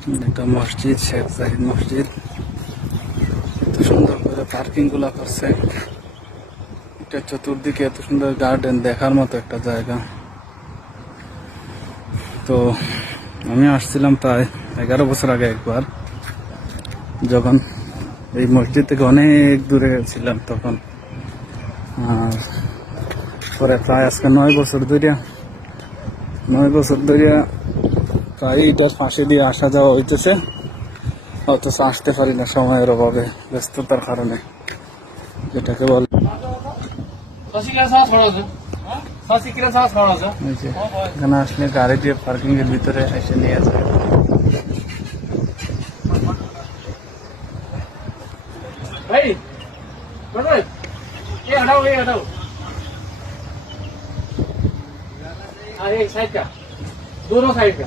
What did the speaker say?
একটা মসজিদ, শেখ জাহিদ মসজিদ। এত সুন্দর করে পার্কিং গুলা করছে, এটা চতুর্দিকে এত সুন্দর গার্ডেন, দেখার মতো একটা জায়গা। তো আমি আসছিলাম প্রায় 11 বছর আগে একবার, যখন এই মসজিদ থেকে অনেক দূরে ছিলাম তখন। আর পরে প্রায় আজকে 9 বছর ধরে প্রায় এটার পাশে দিয়ে আসা যাওয়া হইতেছে, অথচ আসতে পারি না সময়ের অভাবে, ব্যস্ততার কারণে, যেটাকে বলে এখানে আসলে গাড়ি দিয়ে পার্কিং এর ভিতরে এসে নিয়ে যায়। साइड का दोनों साइड का